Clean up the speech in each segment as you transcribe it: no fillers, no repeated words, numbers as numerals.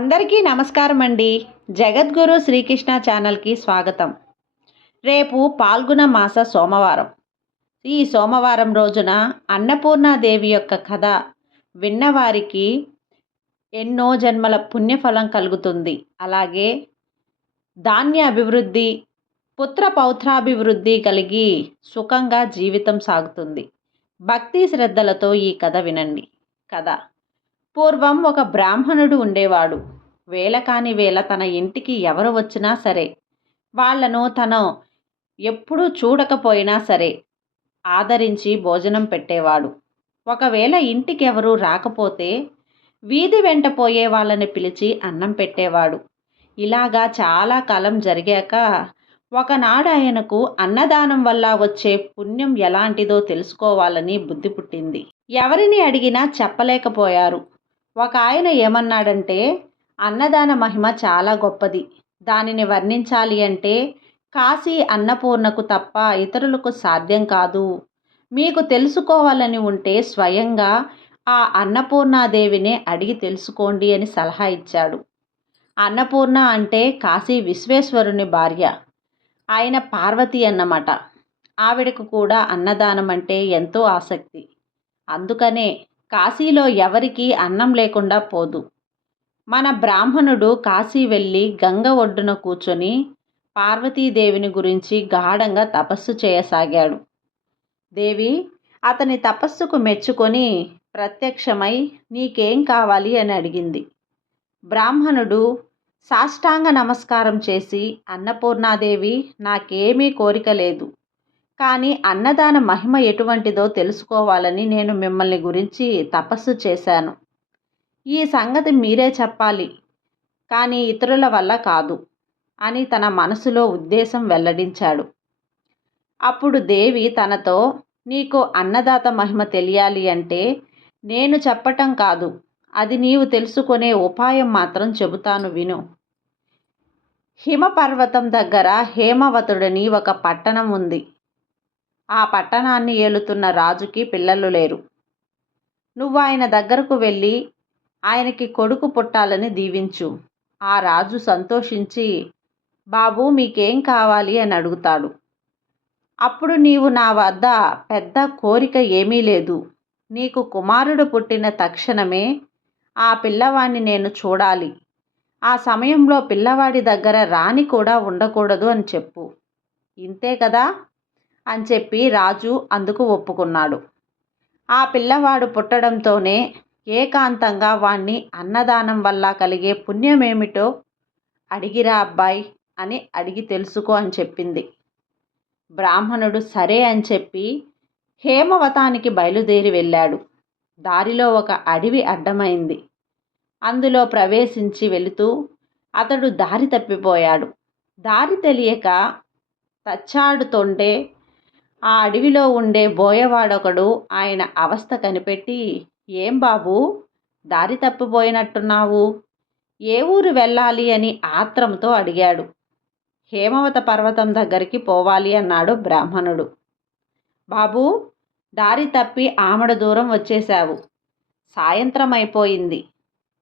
అందరికీ నమస్కారం అండి. జగద్గురు శ్రీకృష్ణ ఛానల్కి స్వాగతం. రేపు పాల్గొన మాస సోమవారం. ఈ సోమవారం రోజున అన్నపూర్ణాదేవి యొక్క కథ విన్నవారికి ఎన్నో జన్మల పుణ్యఫలం కలుగుతుంది. అలాగే ధాన్య అభివృద్ధి, పుత్ర పౌత్రాభివృద్ధి కలిగి సుఖంగా జీవితం సాగుతుంది. భక్తి శ్రద్ధలతో ఈ కథ వినండి. కథ: పూర్వం ఒక బ్రాహ్మణుడు ఉండేవాడు. వేళ కాని వేళ తన ఇంటికి ఎవరు వచ్చినా సరే, వాళ్లను తను ఎప్పుడూ చూడకపోయినా సరే ఆదరించి భోజనం పెట్టేవాడు. ఒకవేళ ఇంటికి ఎవరూ రాకపోతే వీధి వెంట పోయే వాళ్ళని పిలిచి అన్నం పెట్టేవాడు. ఇలాగా చాలా కాలం జరిగాక ఒకనాడు ఆయనకు అన్నదానం వల్ల వచ్చే పుణ్యం ఎలాంటిదో తెలుసుకోవాలని బుద్ధి పుట్టింది. ఎవరిని అడిగినా చెప్పలేకపోయారు. ఒక ఆయన ఏమన్నాడంటే, అన్నదాన మహిమ చాలా గొప్పది. దానిని వర్ణించాలి అంటే కాశీ అన్నపూర్ణకు తప్ప ఇతరులకు సాధ్యం కాదు. మీకు తెలుసుకోవాలని ఉంటే స్వయంగా ఆ అన్నపూర్ణాదేవినే అడిగి తెలుసుకోండి అని సలహా ఇచ్చాడు. అన్నపూర్ణ అంటే కాశీ విశ్వేశ్వరుని భార్య. ఆయన పార్వతి అన్నమాట. ఆవిడకు కూడా అన్నదానం అంటే ఎంతో ఆసక్తి. అందుకనే కాశీలో ఎవరికీ అన్నం లేకుండా పోదు. మన బ్రాహ్మణుడు కాశీ వెళ్ళి గంగ ఒడ్డున కూర్చొని పార్వతీదేవిని గురించి గాఢంగా తపస్సు చేయసాగాడు. దేవి అతని తపస్సుకు మెచ్చుకొని ప్రత్యక్షమై నీకేం కావాలి అని అడిగింది. బ్రాహ్మణుడు సాష్టాంగ నమస్కారం చేసి, అన్నపూర్ణాదేవి, నాకేమీ కోరిక లేదు, కానీ అన్నదాన మహిమ ఎటువంటిదో తెలుసుకోవాలని నేను మిమ్మల్ని గురించి తపస్సు చేశాను. ఈ సంగతి మీరే చెప్పాలి, కానీ ఇతరుల వల్ల కాదు అని తన మనసులో ఉద్దేశం వెల్లడించాడు. అప్పుడు దేవి తనతో, నీకు అన్నదాత మహిమ తెలియాలి అంటే నేను చెప్పటం కాదు, అది నీవు తెలుసుకునే ఉపాయం మాత్రం చెబుతాను విను. హిమపర్వతం దగ్గర హేమవతుడని ఒక పట్టణం ఉంది. ఆ పట్టణాన్ని ఏలుతున్న రాజుకి పిల్లలు లేరు. నువ్వు ఆయన దగ్గరకు వెళ్ళి ఆయనకి కొడుకు పుట్టాలని దీవించు. ఆ రాజు సంతోషించి, బాబు మీకేం కావాలి అని అడుగుతాడు. అప్పుడు నీవు, నా వద్ద పెద్ద కోరిక ఏమీ లేదు, నీకు కుమారుడు పుట్టిన తక్షణమే ఆ పిల్లవాడిని నేను చూడాలి, ఆ సమయంలో పిల్లవాడి దగ్గర రాణి కూడా ఉండకూడదు అని చెప్పు. ఇంతే కదా అని చెప్పి రాజు అందుకు ఒప్పుకున్నాడు. ఆ పిల్లవాడు పుట్టడంతోనే ఏకాంతంగా వాణ్ణి అన్నదానం వల్ల కలిగే పుణ్యమేమిటో అడిగిరా అబ్బాయి అని అడిగి తెలుసుకో అని చెప్పింది. బ్రాహ్మణుడు సరే అని చెప్పి హేమవతానికి బయలుదేరి వెళ్ళాడు. దారిలో ఒక అడవి అడ్డమైంది. అందులో ప్రవేశించి వెళుతూ అతడు దారి తప్పిపోయాడు. దారి తెలియక తచ్చాడుతుంటే ఆ అడవిలో ఉండే బోయవాడొకడు ఆయన అవస్థ కనిపెట్టి, ఏం బాబూ, దారి తప్పిపోయినట్టున్నావు, ఏ ఊరు వెళ్ళాలి అని ఆత్రంతో అడిగాడు. హేమవత పర్వతం దగ్గరికి పోవాలి అన్నాడు బ్రాహ్మణుడు. బాబూ, దారి తప్పి ఆమడ దూరం వచ్చేశావు. సాయంత్రం అయిపోయింది.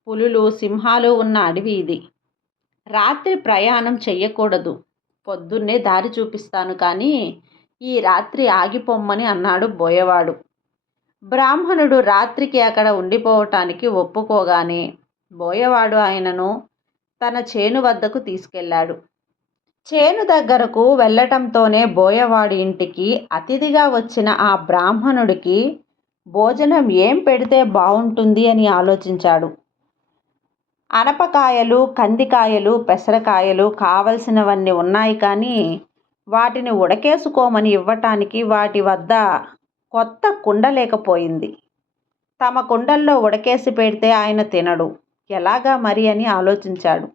పులులు సింహాలు ఉన్న అడవి ఇది. రాత్రి ప్రయాణం చెయ్యకూడదు. పొద్దున్నే దారి చూపిస్తాను, కానీ ఈ రాత్రి ఆగిపోమ్మని అన్నాడు బోయవాడు. బ్రాహ్మణుడు రాత్రికి అక్కడ ఉండిపోవటానికి ఒప్పుకోగానే బోయవాడు ఆయనను తన చేను వద్దకు తీసుకెళ్ళాడు. చేను దగ్గరకు వెళ్ళటంతోనే బోయవాడి ఇంటికి అతిథిగా వచ్చిన ఆ బ్రాహ్మణుడికి భోజనం ఏం పెడితే బాగుంటుంది అని ఆలోచించాడు. అనపకాయలు, కందికాయలు, పెసరకాయలు కావలసినవన్నీ ఉన్నాయి, కానీ వాటిని ఉడకేసుకోమని ఇవ్వటానికి వాటి వద్ద కొత్త కుండ లేకపోయింది. తమ కుండల్లో ఉడకేసి పెడితే ఆయన తినడు, ఎలాగా మరి అని ఆలోచించాడు.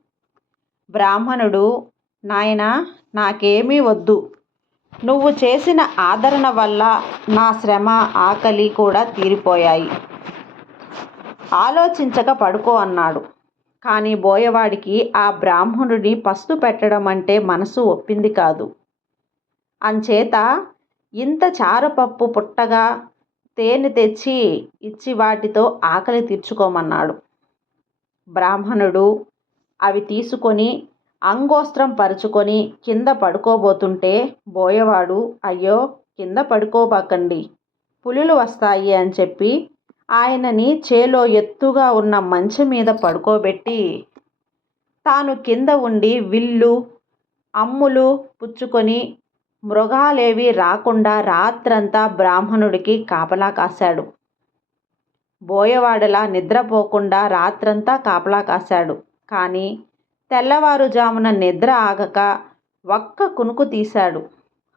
బ్రాహ్మణుడు, నాయనా, నాకేమీ వద్దు, నువ్వు చేసిన ఆదరణ వల్ల నా శ్రమ, ఆకలి కూడా తీరిపోయాయి, ఆలోచించక పడుకో అన్నాడు. కానీ బోయవాడికి ఆ బ్రాహ్మణుడిని పస్తు పెట్టడం అంటే మనసు ఒప్పింది కాదు. అంచేత ఇంత చారుపప్పు పుట్టగా తేనె తెచ్చి ఇచ్చి వాటితో ఆకలి తీర్చుకోమన్నాడు. బ్రాహ్మణుడు అవి తీసుకొని అంగోస్త్రం పరుచుకొని కింద పడుకోబోతుంటే బోయవాడు, అయ్యో కింద పడుకోబాకండి, పులులు వస్తాయి అని చెప్పి ఆయనని చేలో ఎత్తుగా ఉన్న మంచం మీద పడుకోబెట్టి తాను కింద ఉండి విల్లు అమ్ములు పుచ్చుకొని మృగాలేవి రాకుండా రాత్రంతా బ్రాహ్మణుడికి కాపలా కాశాడు. బోయవాడలా నిద్రపోకుండా రాత్రంతా కాపలా కాశాడు. కానీ తెల్లవారుజామున నిద్ర ఆగక ఒక్క కునుకు తీశాడు.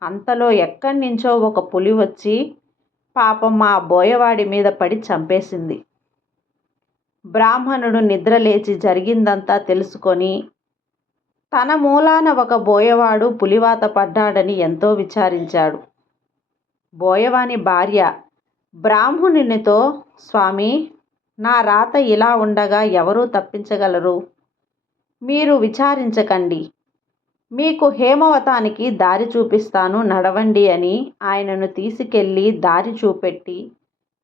అంతలో ఎక్కడి నుంచో ఒక పులి వచ్చి పాపం మా బోయవాడి మీద పడి చంపేసింది. బ్రాహ్మణుడు నిద్రలేచి జరిగిందంతా తెలుసుకొని తన మూలాన ఒక బోయవాడు పులివాత పడ్డాడని ఎంతో విచారించాడు. బోయవాని భార్య బ్రాహ్మణునితో, స్వామి, నా రాత ఇలా ఉండగా ఎవరూ తప్పించగలరు, మీరు విచారించకండి, మీకు హేమవతానికి దారి చూపిస్తాను, నడవండి అని ఆయనను తీసుకెళ్ళి దారి చూపెట్టి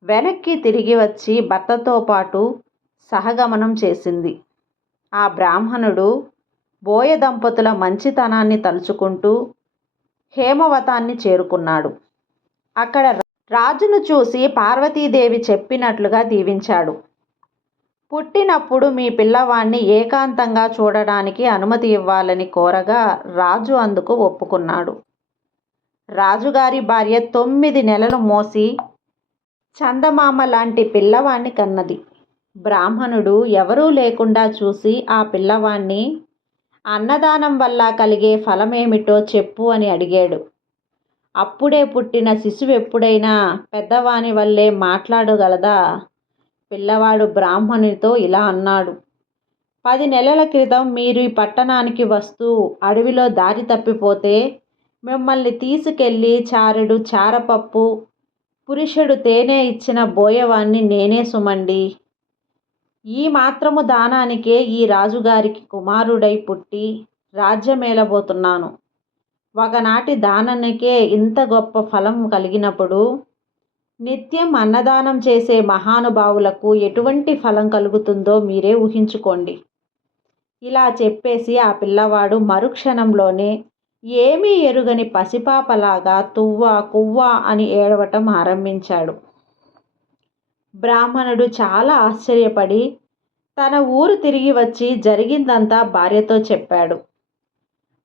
వెనక్కి తిరిగి వచ్చి భర్తతో పాటు సహగమనం చేసింది. ఆ బ్రాహ్మణుడు బోయ దంపతుల మంచితనాన్ని తలుచుకుంటూ హేమవతాన్ని చేరుకున్నాడు. అక్కడ రాజును చూసి పార్వతీదేవి చెప్పినట్లుగా దీవించాడు. పుట్టినప్పుడు మీ పిల్లవాణ్ణి ఏకాంతంగా చూడడానికి అనుమతి ఇవ్వాలని కోరగా రాజు అందుకు ఒప్పుకున్నాడు. రాజుగారి భార్య 9 నెలలు మోసి చందమామ లాంటి పిల్లవాణ్ణి కన్నది. బ్రాహ్మణుడు ఎవరూ లేకుండా చూసి ఆ పిల్లవాణ్ణి అన్నదానం వల్ల కలిగే ఫలమేమిటో చెప్పు అని అడిగాడు. అప్పుడే పుట్టిన శిశువు ఎప్పుడైనా పెద్దవాని వల్లే మాట్లాడగలదా? పిల్లవాడు బ్రాహ్మణునితో ఇలా అన్నాడు, 10 నెలల క్రితం మీరు ఈ పట్టణానికి వస్తూ అడవిలో దారి తప్పిపోతే మిమ్మల్ని తీసుకెళ్ళి చారెడు చారపప్పు, పురుషుడు తేనె ఇచ్చిన బోయవాణ్ణి నేనే సుమండి. ఈ మాత్రము దానానికే ఈ రాజుగారికి కుమారుడై పుట్టి రాజ్యమేలబోతున్నాను. ఒకనాటి దానానికే ఇంత గొప్ప ఫలం కలిగినప్పుడు నిత్యం అన్నదానం చేసే మహానుభావులకు ఎటువంటి ఫలం కలుగుతుందో మీరే ఊహించుకోండి. ఇలా చెప్పేసి ఆ పిల్లవాడు మరుక్షణంలోనే ఏమీ ఎరుగని పసిపాపలాగా తువ్వా కువ్వా అని ఏడవటం ఆరంభించాడు. బ్రాహ్మణుడు చాలా ఆశ్చర్యపడి తన ఊరు తిరిగి వచ్చి జరిగిందంతా భార్యతో చెప్పాడు.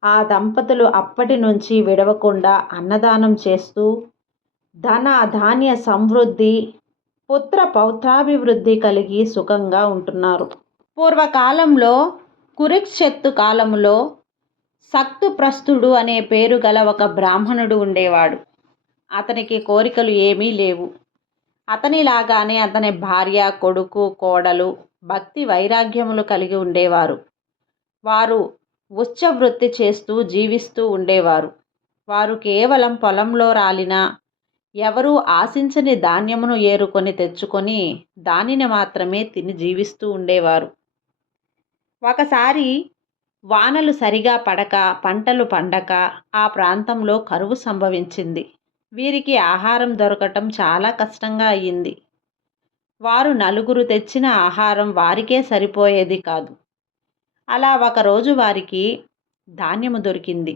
ఆ దంపతులు అప్పటి నుంచి విడవకుండా అన్నదానం చేస్తూ ధన ధాన్య సమృద్ధి, పుత్ర పౌత్రాభివృద్ధి కలిగి సుఖంగా ఉంటున్నారు. పూర్వకాలంలో కురుక్షేత్ర కాలంలో సక్తుప్రస్తుడు అనే పేరు గల ఒక బ్రాహ్మణుడు ఉండేవాడు. అతనికి కోరికలు ఏమీ లేవు. అతనిలాగానే అతని భార్య, కొడుకు, కోడలు భక్తి వైరాగ్యములు కలిగి ఉండేవారు. వారు ఉచ్చవృత్తి చేస్తూ జీవిస్తూ ఉండేవారు. వారు కేవలం పొలంలో రాలిన ఎవరూ ఆశించని ధాన్యమును ఏరుకొని తెచ్చుకొని దానిని మాత్రమే తిని జీవిస్తూ ఉండేవారు. ఒకసారి వానలు సరిగా పడక పంటలు పండక ఆ ప్రాంతంలో కరువు సంభవించింది. వీరికి ఆహారం దొరకటం చాలా కష్టంగా అయ్యింది. వారు నలుగురు తెచ్చిన ఆహారం వారికే సరిపోయేది కాదు. అలా ఒకరోజు వారికి ధాన్యము దొరికింది.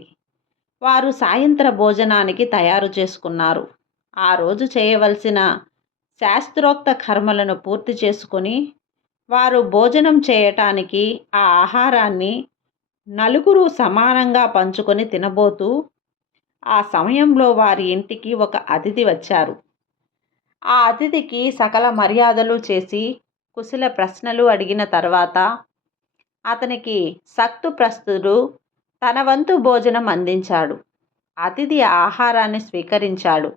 వారు సాయంత్ర భోజనానికి తయారు చేసుకున్నారు. ఆ రోజు చేయవలసిన శాస్త్రోక్త కర్మలను పూర్తి చేసుకొని వారు భోజనం చేయటానికి ఆ ఆహారాన్ని నలుగురు సమానంగా పంచుకొని తినబోతూ ఆ సమయంలో వారి ఇంటికి ఒక అతిథి వచ్చారు. ఆ అతిథికి సకల మర్యాదలు చేసి కుశల ప్రశ్నలు అడిగిన తర్వాత అతనికి సక్తుప్రస్తుడు తన వంతు భోజనం అందించాడు. అతిథి ఆహారాన్ని స్వీకరించాడు.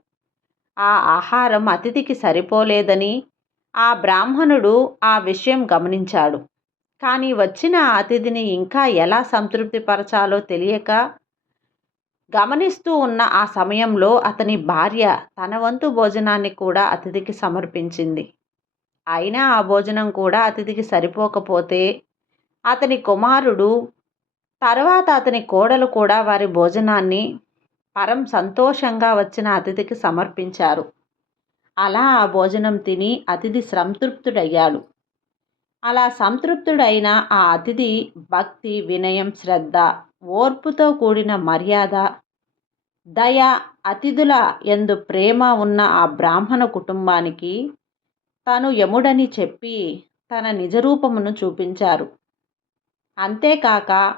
ఆ ఆహారం అతిథికి సరిపోలేదని ఆ బ్రాహ్మణుడు ఆ విషయం గమనించాడు. కానీ వచ్చిన అతిథిని ఇంకా ఎలా సంతృప్తిపరచాలో తెలియక గమనిస్తూ ఉన్న ఆ సమయంలో అతని భార్య తన వంతు భోజనాన్ని కూడా అతిథికి సమర్పించింది. అయినా ఆ భోజనం కూడా అతిథికి సరిపోకపోతే అతని కుమారుడు తర్వాత అతని కోడలు కూడా వారి భోజనాన్ని పరం సంతోషంగా వచ్చిన అతిథికి సమర్పించారు. అలా ఆ భోజనం తిని అతిథి సంతృప్తుడయ్యాడు. అలా సంతృప్తుడైన ఆ అతిథి భక్తి, వినయం, శ్రద్ధ, ఓర్పుతో కూడిన మర్యాద, దయ, అతిథుల యందు ప్రేమ ఉన్న ఆ బ్రాహ్మణ కుటుంబానికి తను యముడని చెప్పి తన నిజరూపమును చూపించారు. అంతేకాక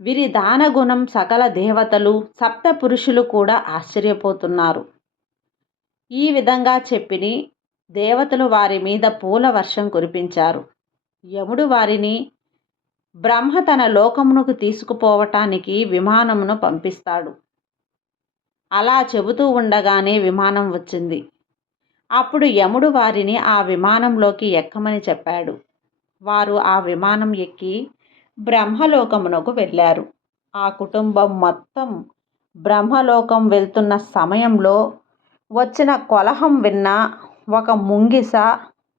వీరి దానగుణం సకల దేవతలు, సప్త పురుషులు కూడా ఆశ్చర్యపోతున్నారు. ఈ విధంగా చెప్పిని దేవతలు వారి మీద పూల వర్షం కురిపించారు. యముడు వారిని బ్రహ్మ తన లోకమునకు తీసుకుపోవటానికి విమానమును పంపిస్తాడు. అలా చెబుతూ ఉండగానే విమానం వచ్చింది. అప్పుడు యముడు వారిని ఆ విమానంలోకి ఎక్కమని చెప్పాడు. వారు ఆ విమానం ఎక్కి బ్రహ్మలోకమునకు వెళ్ళారు. ఆ కుటుంబం మొత్తం బ్రహ్మలోకం వెళ్తున్న సమయంలో వచ్చిన కోలాహలం విన్న ఒక ముంగిస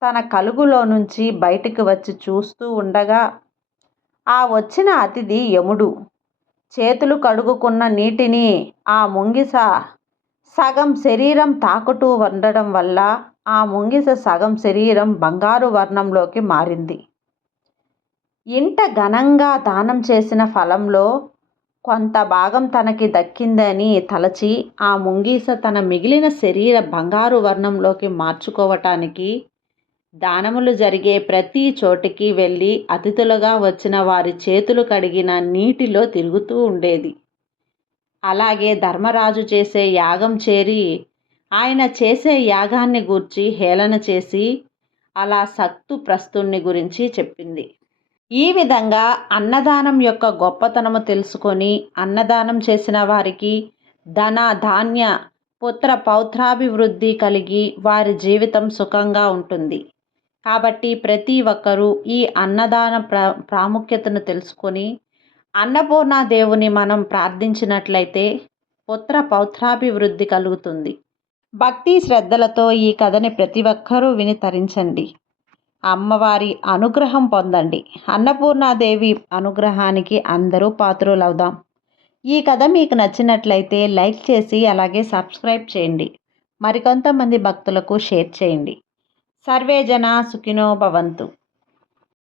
తన కలుగులో నుంచి బయటికి వచ్చి చూస్తూ ఉండగా ఆ వచ్చిన అతిథి యముడు చేతులు కడుగుకున్న నీటిని ఆ ముంగిస సగం శరీరం తాకుతూ ఉండడం వల్ల ఆ ముంగిస సగం శరీరం బంగారు వర్ణంలోకి మారింది. ఇంత ఘనంగా దానం చేసిన ఫలంలో కొంత భాగం తనకి దక్కిందని తలచి ఆ ముంగిస తన మిగిలిన శరీర బంగారు వర్ణంలోకి మార్చుకోవటానికి దానములు జరిగే ప్రతి చోటికి వెళ్ళి అతిథులుగా వచ్చిన వారి చేతులు కడిగిన నీటిలో తిరుగుతూ ఉండేది. అలాగే ధర్మరాజు చేసే యాగం చేరి ఆయన చేసే యాగాన్ని గూర్చి హేళన చేసి అలా సత్తు ప్రస్తుని గురించి చెప్పింది. ఈ విధంగా అన్నదానం యొక్క గొప్పతనము తెలుసుకొని అన్నదానం చేసిన వారికి ధన, ధాన్య, పుత్ర పౌత్రాభివృద్ధి కలిగి వారి జీవితం సుఖంగా ఉంటుంది. కాబట్టి ప్రతి ఒక్కరూ ఈ అన్నదాన ప్రాముఖ్యతను తెలుసుకొని అన్నపూర్ణాదేవుని మనం ప్రార్థించినట్లయితే పుత్ర పౌత్రాభివృద్ధి కలుగుతుంది. భక్తి శ్రద్ధలతో ఈ కథని ప్రతి ఒక్కరూ విని తరించండి. అమ్మవారి అనుగ్రహం పొందండి. అన్నపూర్ణాదేవి అనుగ్రహానికి అందరూ పాత్రులవుదాం. ఈ కథ మీకు నచ్చినట్లయితే లైక్ చేసి అలాగే సబ్స్క్రైబ్ చేయండి. మరికొంతమంది భక్తులకు షేర్ చేయండి. సర్వే జనా సుఖినో భవంతు.